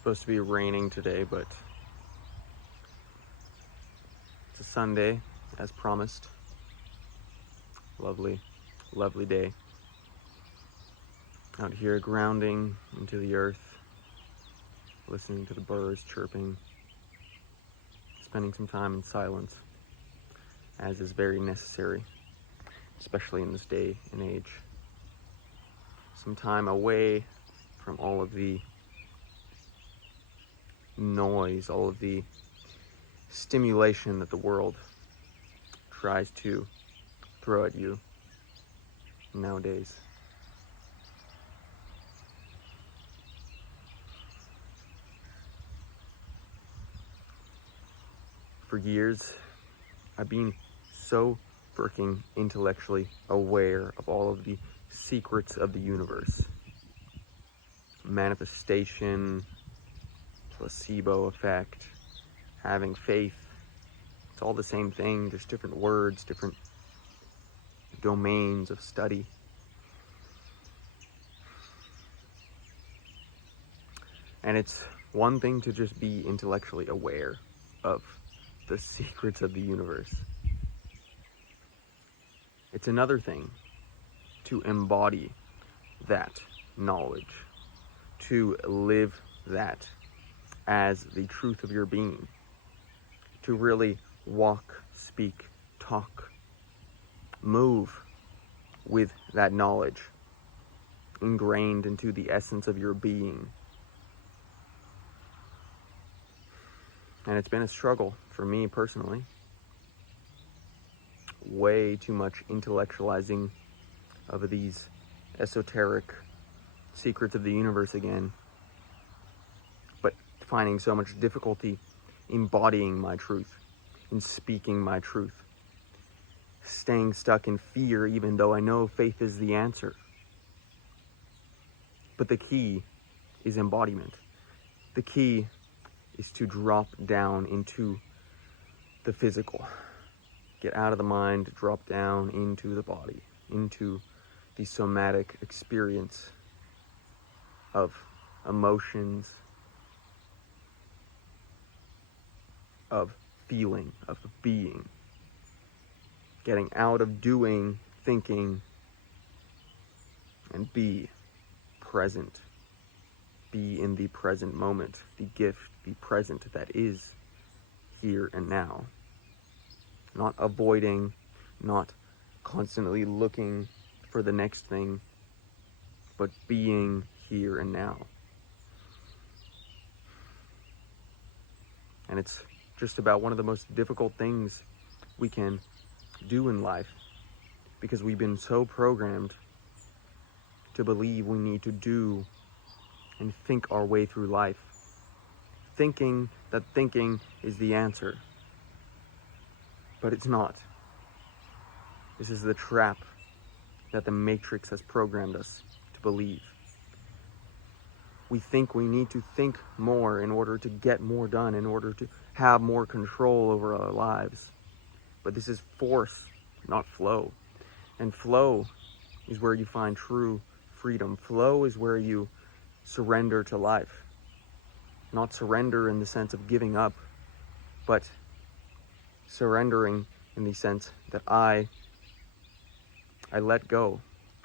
supposed to be raining today, but it's a Sunday, as promised. Lovely, lovely day. Out here grounding into the earth, listening to the birds chirping, spending some time in silence, as is very necessary, especially in this day and age. Some time away from all of the noise, all of the stimulation that the world tries to throw at you nowadays. For years, I've been so freaking intellectually aware of all of the secrets of the universe. Manifestation, placebo effect, having faith. It's all the same thing, just different words, different domains of study. And it's one thing to just be intellectually aware of the secrets of the universe. It's another thing to embody that knowledge, to live that as the truth of your being, to really walk, speak, talk, move with that knowledge ingrained into the essence of your being. And it's been a struggle for me personally. Way too much intellectualizing of these esoteric secrets of the universe again, but finding so much difficulty embodying my truth, in speaking my truth, staying stuck in fear even though I know faith is the answer. But the key is embodiment. The key is to drop down into the physical. Get out of the mind, drop down into the body, into the somatic experience of emotions, of feeling, of being. Getting out of doing, thinking, and be present. Be in the present moment, the gift, the present that is here and now. Not avoiding, not constantly looking for the next thing, but being here and now. And it's just about one of the most difficult things we can do in life, because we've been so programmed to believe we need to do and think our way through life, thinking that thinking is the answer. But it's not. This is the trap that the Matrix has programmed us to believe. We think we need to think more in order to get more done, in order to have more control over our lives. But this is force, not flow. And flow is where you find true freedom. Flow is where you surrender to life. Not surrender in the sense of giving up, but surrendering in the sense that I let go.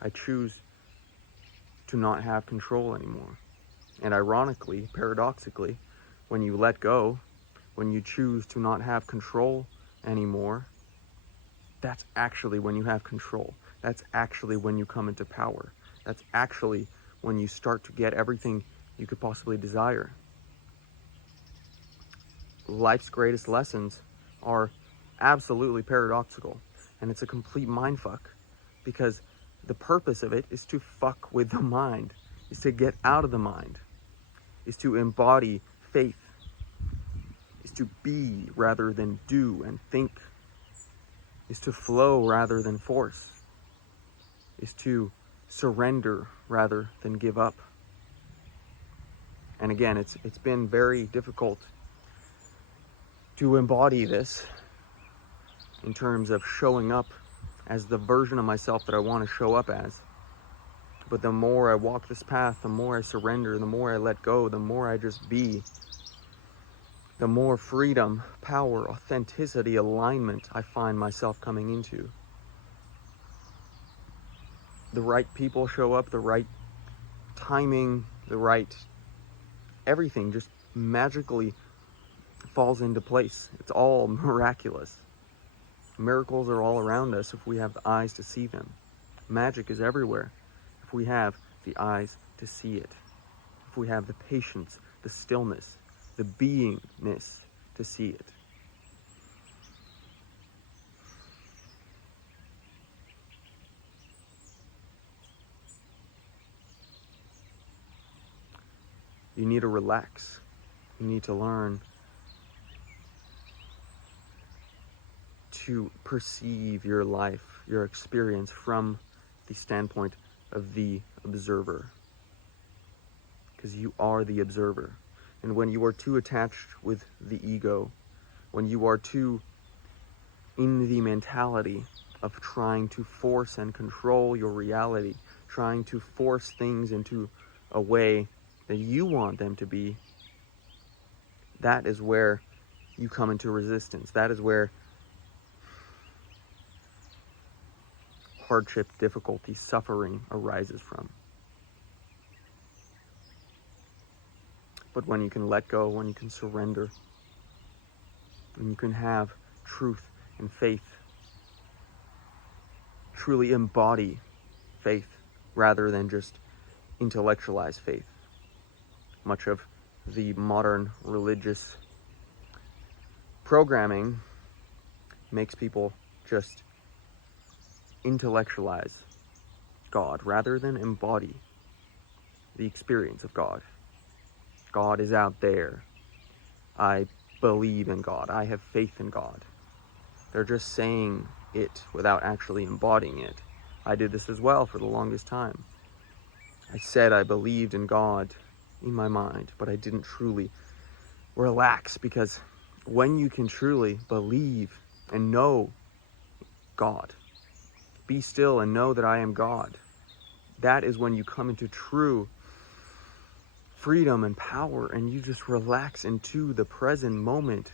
I choose to not have control anymore. And ironically, paradoxically, when you let go, when you choose to not have control anymore, that's actually when you have control. That's actually when you come into power. That's actually when you start to get everything you could possibly desire. Life's greatest lessons are absolutely paradoxical, and it's a complete mindfuck, because the purpose of it is to fuck with the mind, is to get out of the mind, is to embody faith, is to be rather than do and think, is to flow rather than force, is to surrender rather than give up. And again, it's been very difficult to embody this in terms of showing up as the version of myself that I want to show up as. But the more I walk this path, the more I surrender, the more I let go, the more I just be, the more freedom, power, authenticity, alignment I find myself coming into. The right people show up, the right timing, the right everything just magically falls into place. It's all miraculous. Miracles are all around us if we have the eyes to see them. Magic is everywhere if we have the eyes to see it. If we have the patience, the stillness, the beingness to see it. You need to relax. You need to learn to perceive your life, your experience from the standpoint of the observer. Because you are the observer. And when you are too attached with the ego, when you are too in the mentality of trying to force and control your reality, trying to force things into a way that you want them to be, that is where you come into resistance. That is where hardship, difficulty, suffering arises from. But when you can let go, when you can surrender, when you can have truth and faith, truly embody faith rather than just intellectualize faith. Much of the modern religious programming makes people just intellectualize God rather than embody the experience of God. God is out there. I believe in God. I have faith in God. They're just saying it without actually embodying it. I did this as well for the longest time. I said I believed in God in my mind, but I didn't truly relax, because when you can truly believe and know God, be still and know that I am God, that is when you come into true freedom and power, and you just relax into the present moment,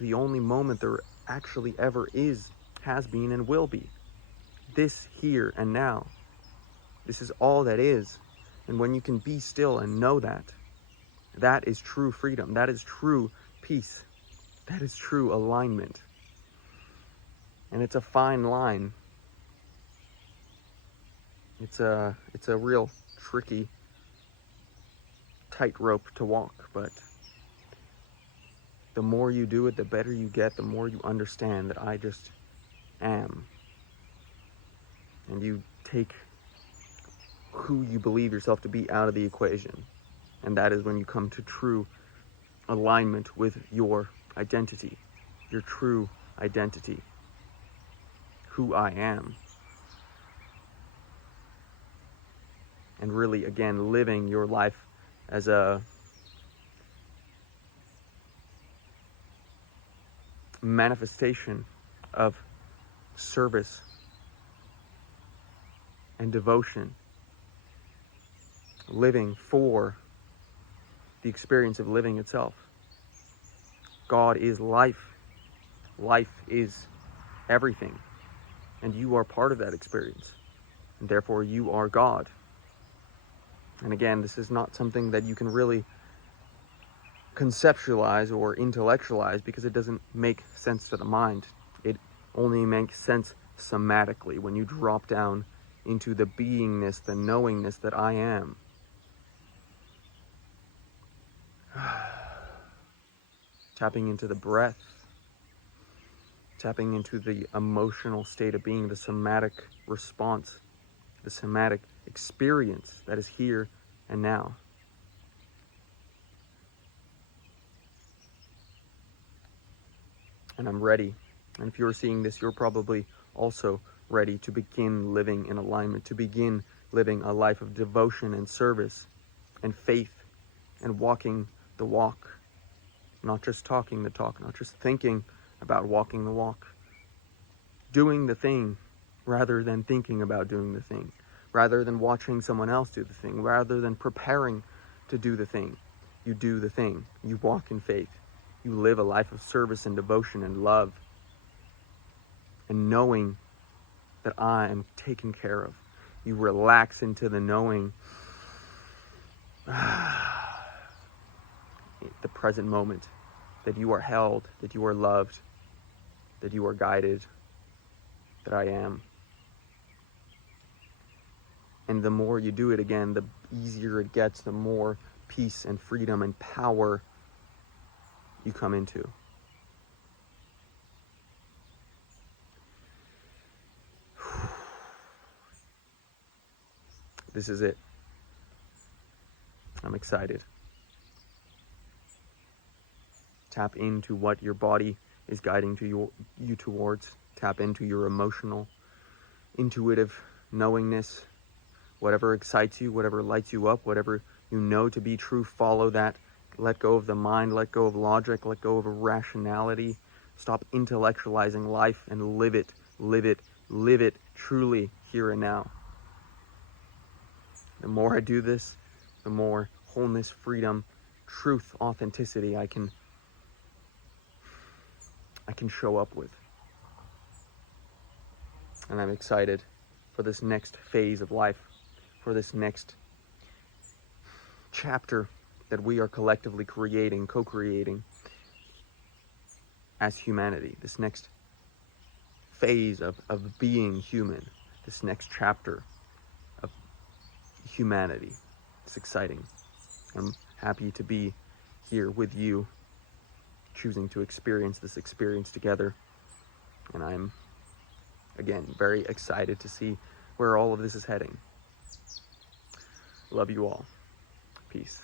the only moment there actually ever is, has been, and will be. This here and now. This is all that is. And when you can be still and know that, that is true freedom. That is true peace. That is true alignment. And it's a fine line. It's a real tricky tightrope to walk, but the more you do it, the better you get, the more you understand that I just am. And you take who you believe yourself to be out of the equation. And that is when you come to true alignment with your identity, your true identity, who I am. And really, again, living your life as a manifestation of service and devotion, living for the experience of living itself. God is life. Life is everything. And you are part of that experience. And therefore you are God. And again, this is not something that you can really conceptualize or intellectualize, because it doesn't make sense to the mind. It only makes sense somatically when you drop down into the beingness, the knowingness that I am. Tapping into the breath, tapping into the emotional state of being, the somatic response, the somatic experience that is here and now. And I'm ready. And if you're seeing this, you're probably also ready to begin living in alignment, to begin living a life of devotion and service and faith and walking the walk. Not just talking the talk, not just thinking about walking the walk. Doing the thing rather than thinking about doing the thing. Rather than watching someone else do the thing, rather than preparing to do the thing, you do the thing. You walk in faith. You live a life of service and devotion and love. And knowing that I am taken care of. You relax into the knowing the present moment, that you are held, that you are loved, that you are guided, that I am. And the more you do it again, the easier it gets, the more peace and freedom and power you come into. This is it. I'm excited. Tap into what your body is guiding to you towards. Tap into your emotional, intuitive knowingness. Whatever excites you, whatever lights you up, whatever you know to be true, follow that. Let go of the mind, let go of logic, let go of rationality. Stop intellectualizing life and live it, live it, live it truly here and now. The more I do this, the more wholeness, freedom, truth, authenticity I can show up with. And I'm excited for this next phase of life, for this next chapter that we are collectively creating, co-creating as humanity. This next phase of being human, this next chapter of humanity. It's exciting. I'm happy to be here with you, choosing to experience this experience together. And I'm, again, very excited to see where all of this is heading. Love you all. Peace.